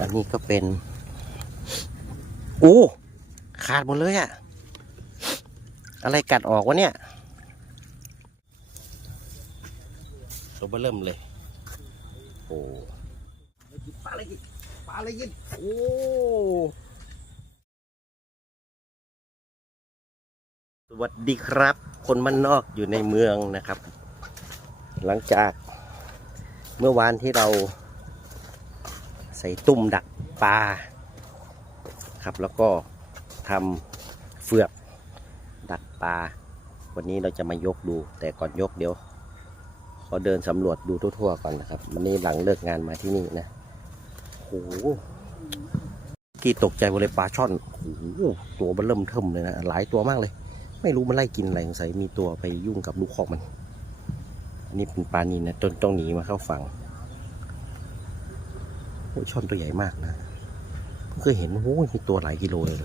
อันนี้ก็เป็น โอ้ขาดหมดเลยอะอะไรกัดออกวะเนี่ยตัวเบอร์เริ่มเลย โอ้ปลาอะไรกินปลาอะไรกินโอ้สวัสดีครับ คนมันนอกอยู่ในเมืองนะครับ หลังจากเมื่อวานที่เรา ใส่ตุ่มดักปลาครับแล้วก็ทำเฟือกดักปลา วันนี้เราจะมายกดู แต่ก่อนยกเดี๋ยว ขอเดินสำรวจดูทั่วๆก่อนนะครับ วันนี้หลังเลิกงานมาที่นี่นะโหกี่ตกใจหมดเลยปลาช่อนโอ้โหตัวมันเริ่มเทิมเลยนะ หลายตัวมากเลย ไม่รู้มันไล่กินอะไรสงสัยมีตัวไปยุ่งกับลูกคอกมันอันนี้เป็นปลานีนะจนต้องหนีมาเข้าฝั่ง โอ้ช่อนตัวใหญ่มากนะเพิ่งเคยเห็นโอ้มีตัวหลายกิโลเลย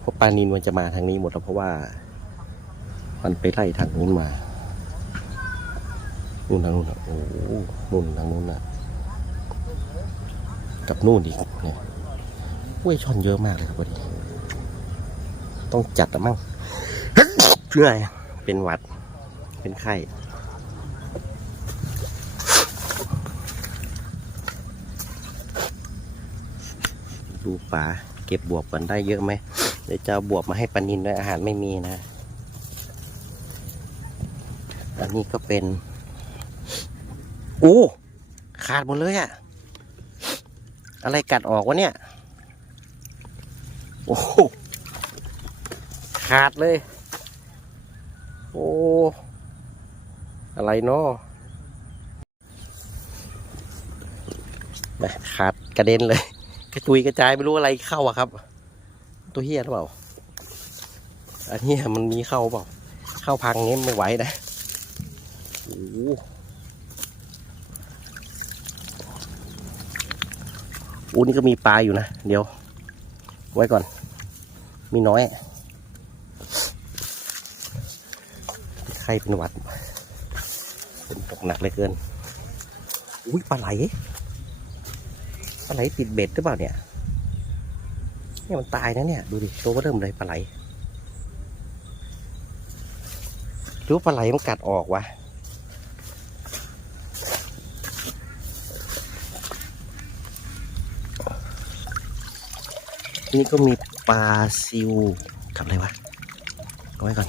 เพราะปลานีนมันจะมาทางนี้หมดแล้วเพราะว่า มันไปไล่ทางนู้นมานู่นทางนู้นอะโอ้โนู่นทางนู้นนะกับนู่นอีกเนี่ยเว้ยช่อนเยอะมากเลยครับวันนี้ต้องจัดอะมั่งเพื่ออะไรเป็นหวัด เป็นไข้ ดูป่าเก็บบวบกันได้เยอะไหมเดี๋ยวจะเอาบวบมาให้ปานินด้วยอาหารไม่มีนะ อันนี้ก็เป็น โอ้ขาดหมดเลยอะอะไรกัดออกวะเนี่ย โอ้ขาดเลย โอ้อะไรเนาะขาดกระเด็นเลย กระจุยกระจายไม่รู้อะไรเข้าอะครับ ตัวเฮียหรือเปล่า อันนี้มันมีเข้าเปล่า เข้าพังงี้ไม่ไหวนะโอ้โหอู้นี่ก็มีปลาอยู่นะ เดี๋ยว ไว้ก่อน มีน้อยไข้เป็นหวัดฝนตกหนักเลยเกิน อุ้ยปลาไหล ปลาไหลติดเบ็ดหรือเปล่าเนี่ยเนี่ยมันตายนะเนี่ยดูดิตัวเริ่มเลยปลาไหลหรือปลาไหลมันกัดออกวะนี่ก็มีปลาซิวกับอะไรวะเอาไว้ก่อน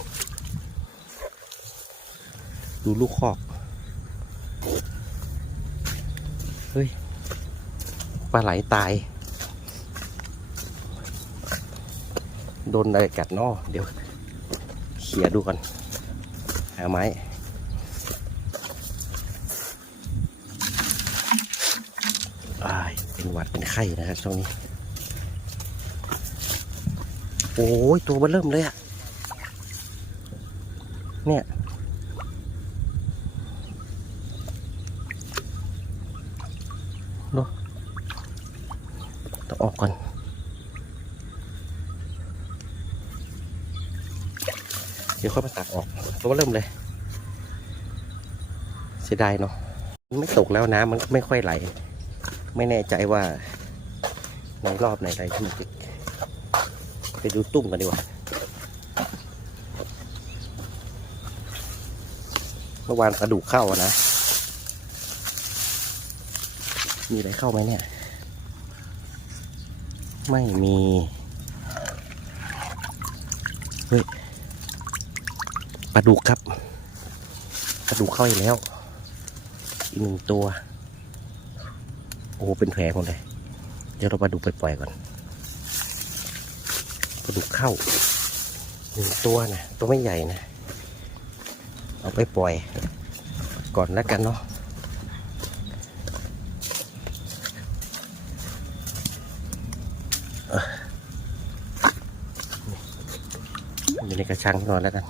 ดูลูกคอก เฮ้ย ปลาไหลตาย โดนอะไรกัดนอเดี๋ยว เขี่ยดูก่อน หาไม้อ้าเป็นหวัดเป็นไข้นะครับช่วงนี้ โอ้ยตัวมันเริ่มเลยอะเนี่ย ออกก่อนเดี๋ยวค่อยมาตักออกตัวเริ่มเลย เสียดายเนาะไม่ตกแล้วน้ำมันไม่ค่อยไหล ไม่แน่ใจว่าในรอบไหนไหลที่มันจะไปดูตุ้มกันดีกว่าเมื่อวานกระดูกเข้านะ มีอะไรเข้าไหมเนี่ย ไม่มีเฮ้ยปลาดุกครับปลาดุกเข้าอีกแล้ว อีกหนึ่งตัว โอ้เป็นแผลหมดเลย เดี๋ยวเราปลาดุกไปปล่อยก่อนปลาดุกเข้าหนึ่งตัวนะตัวไม่ใหญ่นะ เอาไปปล่อย ก่อนแล้วกันเนาะเอ่อ อยู่ในกระชังก่อนแล้วกัน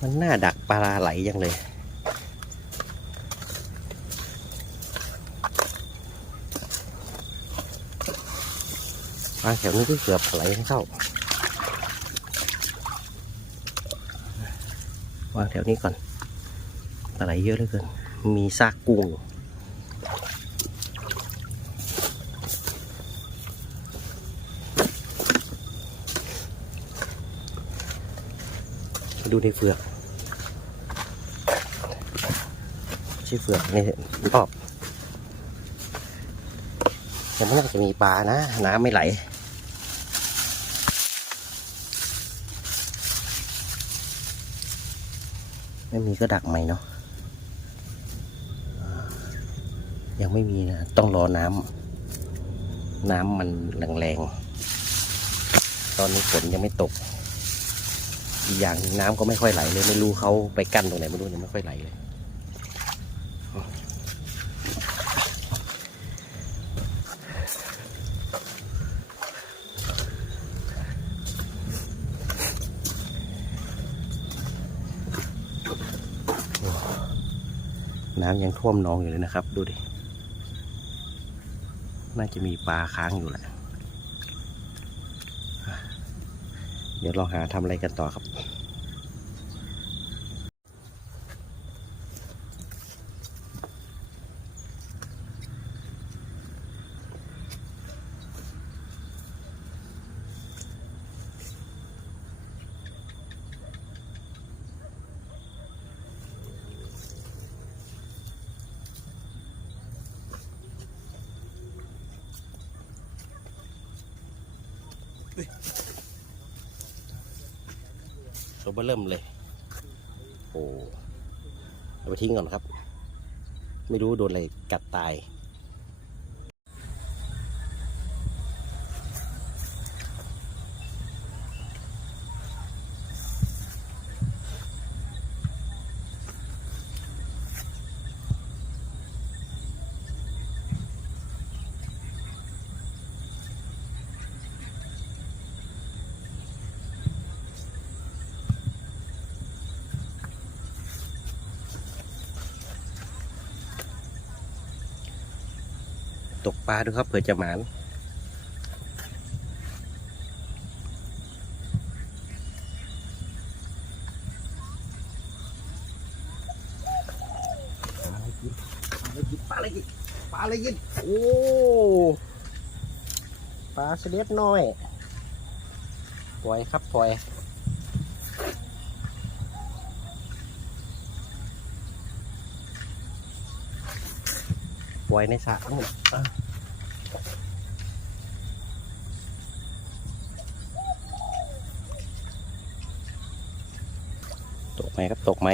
มันน่าดักปลาไหลยังเลย ปลาแถวนี้ก็เกือบไหลเข้าวางแถวนี้ก่อนปลาไหลเยอะเหลือเกิน มีซากกุ้งอยู่ มาดูในเฟือกใช่อเฟือกนี่รอบยังไม่น่าจะมีปลานะ น้ำไม่ไหลไม่มีก็ดักใหม่เนาะยังไม่มีนะต้องรอน้ำน้ำมันแรงๆตอนนี้ฝนยังไม่ตก อีกอย่างนึ่งน้ำก็ไม่ค่อยไหลเลยไม่รู้เขาไปกั้นตรงไหนไม่รู้ยังไม่ค่อยไหลเลยน้ำยังท่วมนองอยู่เลยนะครับ ดูดิ น่าจะมีปลาค้างอยู่แหละ เดี๋ยวลองหาทำอะไรกันต่อครับ ตัวเบอร์เริ่มเลย โอ้เอาไปทิ้งก่อนครับ ไม่รู้โดนอะไรกัดตาย ตกปลาดูครับเผื่อจะหมานปลาอะไรกินปลาอะไรกินโอ้ปลาเสด็จน้อย ปล่อยครับ ปล่อย ปล่อยในสระนู่นอะตกไหมครับตกไหม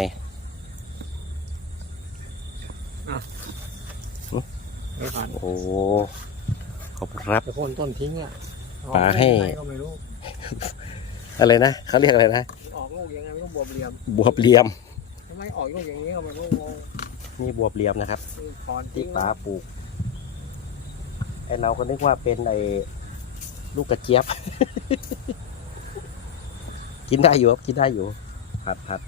ไม่ผ่านโอ้ขอบคุณครับจะโค่นต้นทิ้งอะปลาให้ออกลูกยังไงก็ไม่รู้ อะไรนะเขาเรียกอะไรนะ ออกลูกยังไงไม่รู้บวบเหลี่ยมบวบเหลี่ยมทำไมออกลูกอย่างนี้ก็ไม่รู้งง นี่บวบเหลี่ยมนะครับคือถอนที่ทิ้งป้าปลูกไอเราก็นึกว่าเป็นไอลูกกระเจี๊ยบ กินได้อยู่ครับกินได้อยู่ผัดผัด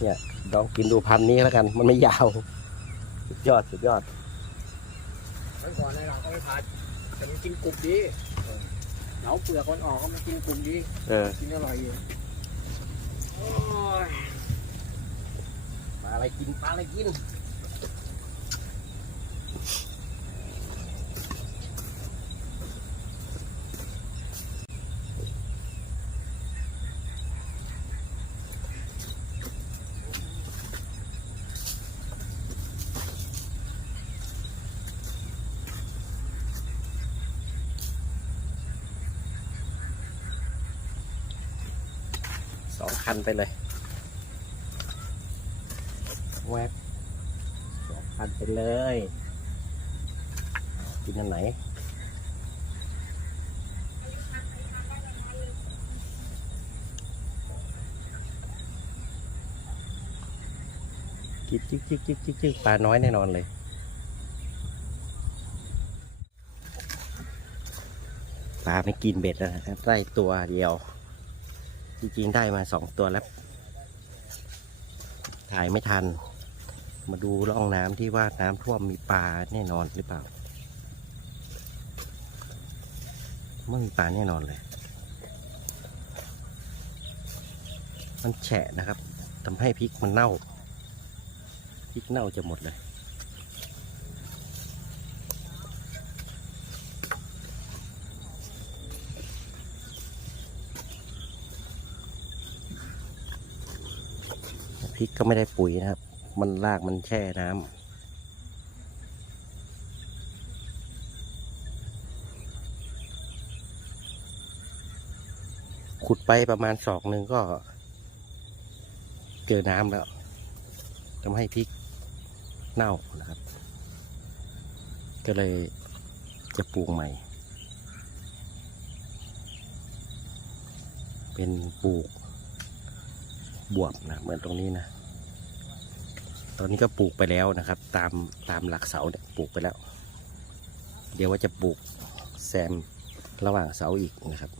เนี่ยลองกินดูพันธุ์นี้แล้วกัน มันไม่ยาวสุดยอดสุดยอดไว้ก่อนในหลังก็ไม่ผ่านแต่มันกินกรุบดีเหนาเปลือกมันออกก็มันกินกรุบดีเออกินอร่อยอยู่โอ้ยปลาอะไรกินปลาอะไรกินสองคันไปเลย แวบันไปเลย กินอันไหนกินจิกจิกจิกจิกจิกปลาน้อยแน่นอนเลยปลาไม่กินเบ็ดนะได้ตัวเดียว จริงๆได้มาสองตัวแล้ว ถ่ายไม่ทัน มาดูร่องน้ำที่ว่าน้ำท่วมมีปลาแน่นอนหรือเปล่าไม่มีปลาแน่นอนเลย มันแฉะนะครับทำให้พริกมันเน่า พริกเน่าจะหมดเลย พริกก็ไม่ได้ปุ๋ยนะครับ มันรากมันแช่น้ำขุดไปประมาณศอกหนึ่งก็ เจอน้ำแล้วทำให้พริกเน่านะครับ ก็เลยจะปลูกใหม่ เป็นปลูกบวบนะเหมือนตรงนี้นะ ตอนนี้ก็ปลูกไปแล้วนะครับ ตามตามหลักเสาเนี่ยปลูกไปแล้ว เดี๋ยวว่าจะปลูกแซมระหว่างเสาอีกนะครับ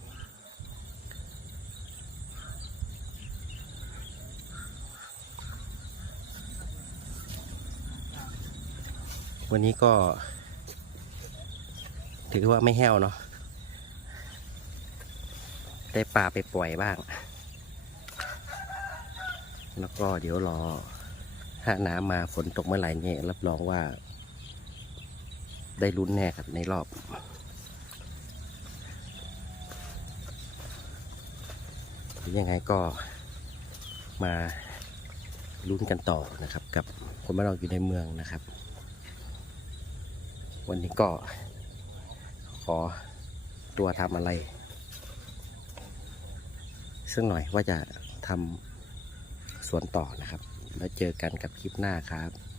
วันนี้ก็ ถือว่าไม่แห้วเนาะได้ปลาไปปล่อยบ้าง แล้วก็เดี๋ยวรอ ถ้าน้ำมาฝนตกเมื่อไหร่เนี่ยรับรองว่า ได้ลุ้นแน่ครับในรอบยังไงก็มาลุ้นกันต่อนะครับ กับคนบ้านเราอยู่ในเมืองนะครับ วันนี้ก็ขอตัวทำอะไรสักหน่อยว่าจะทำสวนต่อนะครับ แล้วเจอกันกับคลิปหน้าครับ